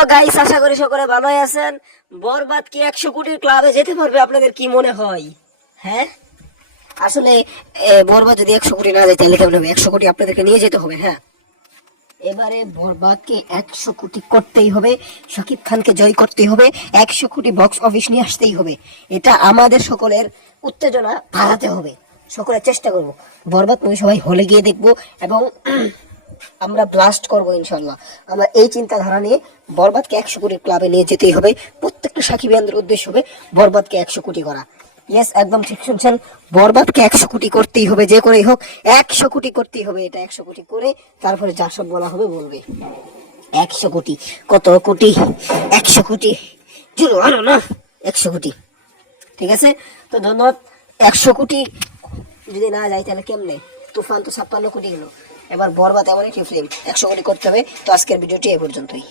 Hello guys আশা করি সকলে ভালোই আছেন। বরবাদ কি একশো কোটির ক্লাবে যেতে পারবে, আপনাদের কি মনে হয়? হ্যাঁ? আসলে বরবাদ যদি একশো কোটি না যায়, তাহলে কেমন হবে? একশো কোটি আপনাদেরকে নিয়ে যেতে হবে হ্যাঁ? এবারে বরবাদকে একশো কোটি করতেই হবে শাকিব খানকে জয় করতেই হবে, একশো কোটি বক্স অফিস নিয়ে আসতেই হবে। এটা আমাদের সকলের উত্তেজনা বাড়াতে হবে। সকলের চেষ্টা করব। বরবাদ মুভি সবাই হলে গিয়ে দেখব এবং আমরা ব্লাস্ট করব ইনশাল্লাহ আমরা এই চিন্তাধারা নিয়ে বরবাদকে একশো কোটি ক্লাবে নিয়ে যেতেই হবে। প্রত্যেকটা সাকিবিয়ানদের উদ্দেশ্য হবে বরবাদকে একশো কোটি করা। ইয়েস একদম ঠিক শুনছেন। বরবাদকে একশো কোটি করতেই হবে, যে করেই হোক, একশো কোটি করতেই হবে, এটা একশো কোটি করে তারপরে যা সব বলা হবে বলবে। একশো কোটি, কত কোটি? একশো কোটি। আরও না? একশো কোটি। ঠিক আছে? তো ধন্যবাদ। একশো কোটি যদি না যায় তাহলে কেমনে? তুফান তো ছাপ্পান্ন কোটি গেল এবার বরবাদ এমন একটি ফিল্ম একশো কোটি করতে হবে। তো আজকের ভিডিওটি এ পর্যন্তই।